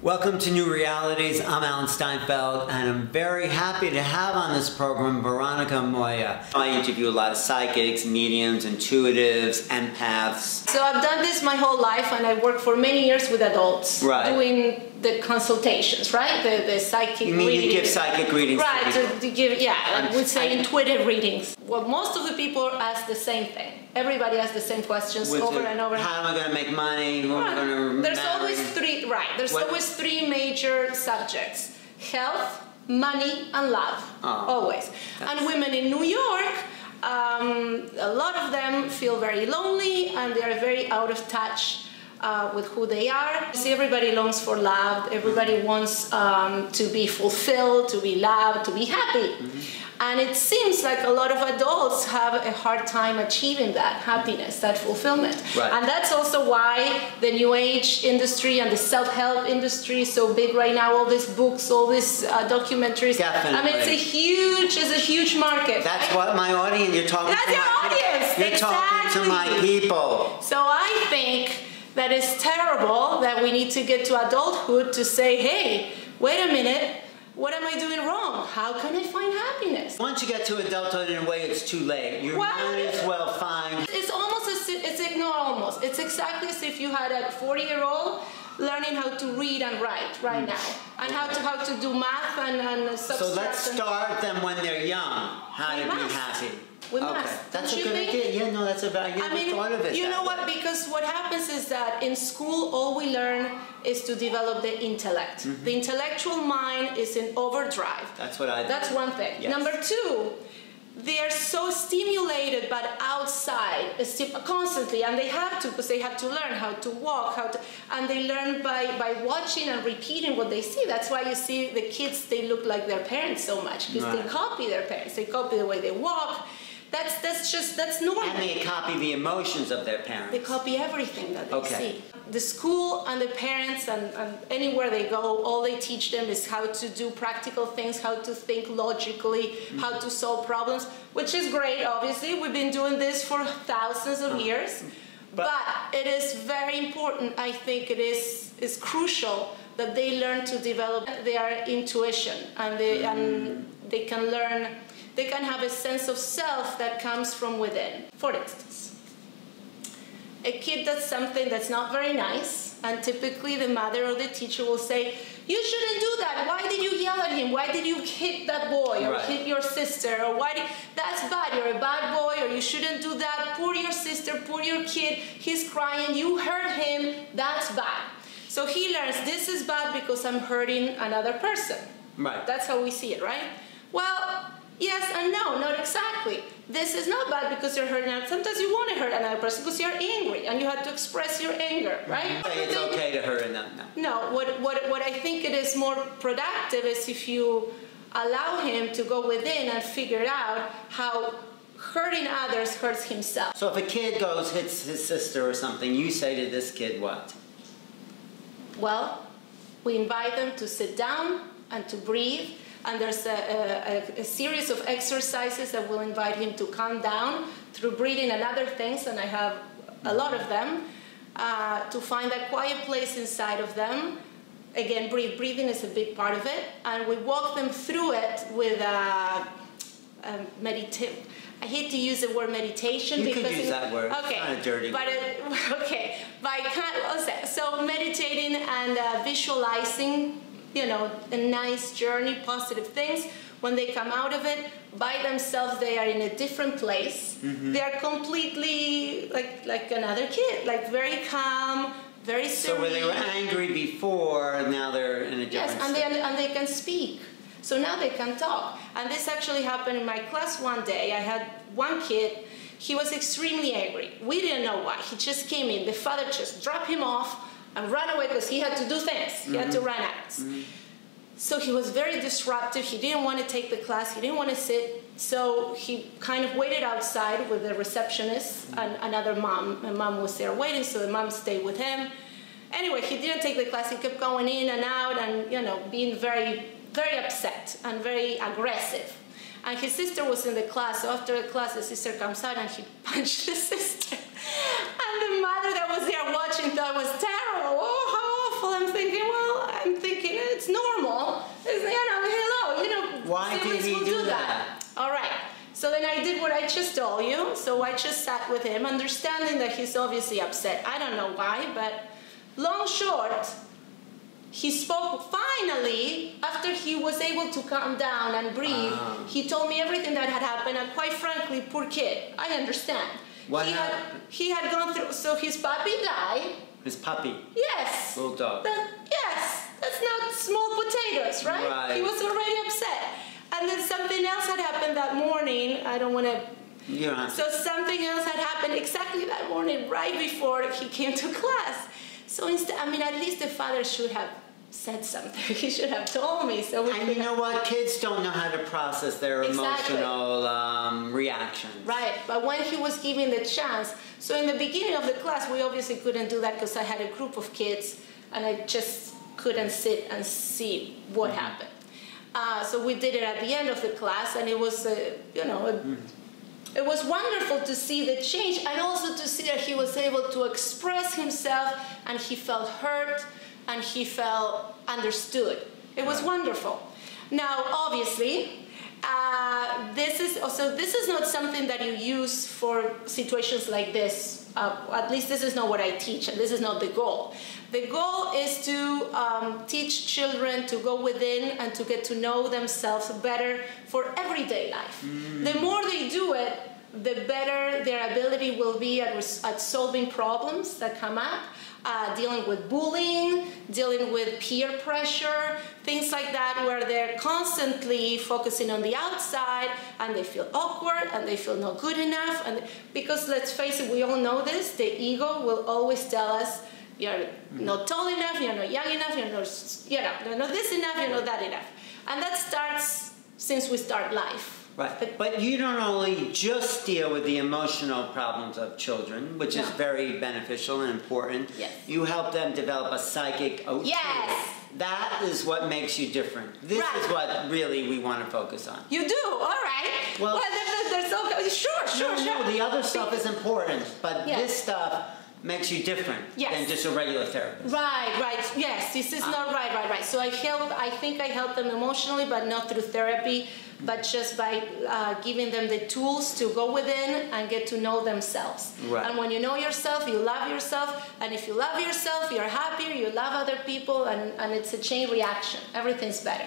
Welcome to New Realities. I'm Alan Steinfeld, and I'm very happy to have on this program Veronica and Moya. I interview a lot of psychics, mediums, intuitives, empaths. So I've done this my whole life, and I worked for many years with adults, doing the consultations, right? The psychic readings. You mean you give psychic readings? Right, to give, yeah, I would say intuitive readings. Well, most of the people ask the same thing. Everybody asks the same questions over and over. How am I going to make money? Who am I going to There's always three, there's always three major subjects: health, money, and love. Always. And women in New York, a lot of them feel very lonely, and they are very out of touch with who they are. See, everybody longs for love. Everybody wants to be fulfilled, to be loved, to be happy. And it seems like a lot of adults have a hard time achieving that happiness, that fulfillment. And that's also why the New Age industry and the self-help industry is so big right now. All these books, all these documentaries. Definitely. I mean, it's a huge market. That's what my audience, you're talking to. That's your audience. You're talking to my people. So I think that it's terrible that we need to get to adulthood to say, hey, wait a minute. What am I doing wrong? How can I find happiness? Once you get to adulthood, in a way, it's too late. You might as well find... It's almost as if, not almost, it's exactly as if you had a 40-year-old learning how to read and write right now. And how to do math and subtract. So let's start them when they're young, how to be happy. We must. That's a good idea. Yeah, no, that's a very good thought of it. You know what? Because what happens is that in school, all we learn is to develop the intellect. The intellectual mind is in overdrive. That's what I do. That's one thing. Yes. Number two, they are so stimulated but outside constantly, and they have to, because they have to learn how to walk, and they learn by watching and repeating what they see. That's why you see the kids, they look like their parents so much, because they copy their parents. They copy the way they walk. That's normal. And they copy the emotions of their parents. They copy everything that they see. The school and the parents and anywhere they go, all they teach them is how to do practical things, how to think logically, how to solve problems, which is great, obviously. We've been doing this for thousands of years. But it is very important, I think it is crucial that they learn to develop their intuition, and they can learn. They can have a sense of self that comes from within. For instance, a kid does something that's not very nice, and typically the mother or the teacher will say, you shouldn't do that. Why did you yell at him? Why did you hit that boy or hit your sister? Or that's bad. You're a bad boy, or you shouldn't do that. Poor your sister, poor your kid. He's crying. You hurt him. That's bad. So he learns this is bad because I'm hurting another person. That's how we see it, right? Well, yes and no, not exactly. This is not bad because you're hurting. Sometimes you want to hurt another person because you're angry and you have to express your anger, right? It's okay to hurt another. No, what I think it is more productive is if you allow him to go within and figure out how hurting others hurts himself. So if a kid hits his sister or something, you say to this kid what? Well, we invite them to sit down and to breathe. And there's a series of exercises that will invite him to calm down through breathing and other things, and I have a lot of them, to find that quiet place inside of them. Again, breathing is a big part of it, and we walk them through it with meditation. I hate to use the word meditation because you can use that word. Okay, it's kind of dirty. But so meditating and visualizing, you know, a nice journey, positive things. When they come out of it, by themselves, they are in a different place. They are completely like another kid, like very calm, very serene. So where they were angry before, now they're in a different state. And they can speak. So now they can talk. And this actually happened in my class one day. I had one kid. He was extremely angry. We didn't know why. He just came in. The father just dropped him off and ran away because he had to do things. He had to run out. So he was very disruptive. He didn't want to take the class. He didn't want to sit. So he kind of waited outside with the receptionist and another mom. My mom was there waiting, so the mom stayed with him. Anyway, he didn't take the class. He kept going in and out and, you know, being very, very upset and very aggressive. And his sister was in the class. So after the class, the sister comes out and he punched the sister. And the mother that was there watching thought it was terrible. Oh, how awful. I'm thinking, well, I'm thinking it's normal. It's, hello, Why did he do that? All right. So then I did what I just told you. So I just sat with him, understanding that he's obviously upset. I don't know why, but long short, he spoke finally after he was able to calm down and breathe. He told me everything that had happened, and quite frankly, poor kid, I understand. He had gone through, so his puppy died. His puppy? Yes. Little dog. Yes. That's not small potatoes, right? He was already upset. And then something else had happened that morning. I don't want to... Yeah. So something else had happened exactly that morning, right before he came to class. So instead, at least the father should have said something. He should have told me. And you know what? Kids don't know how to process their emotional reactions. Right. But when he was given the chance, so in the beginning of the class, we obviously couldn't do that because I had a group of kids, and I just couldn't sit and see what happened. So we did it at the end of the class, and it was, it was wonderful to see the change, and also to see that he was able to express himself, and he felt hurt, and he felt understood. It was wonderful. Now, obviously, this is not something that you use for situations like this. At least this is not what I teach, and this is not the goal. The goal is to teach children to go within and to get to know themselves better for everyday life. The more they do it, the better their ability will be at solving problems that come up, dealing with bullying, dealing with peer pressure, things like that, where they're constantly focusing on the outside and they feel awkward and they feel not good enough. And because let's face it, we all know this, the ego will always tell us, you're not tall enough, you're not young enough, you're not this enough, you're not that enough. And that starts since we start life. Right, but you don't only just deal with the emotional problems of children, which is very beneficial and important. Yes. You help them develop a psychic outlook. Yes. That is what makes you different. This is what really we want to focus on. You do? All right. Well there's all... Sure. No, the other stuff is important, but this stuff makes you different than just a regular therapist. Right. Yes, this is not right. So I think I help them emotionally, but not through therapy, but just by giving them the tools to go within and get to know themselves. Right. And when you know yourself, you love yourself, and if you love yourself, you're happier, you love other people, and it's a chain reaction. Everything's better.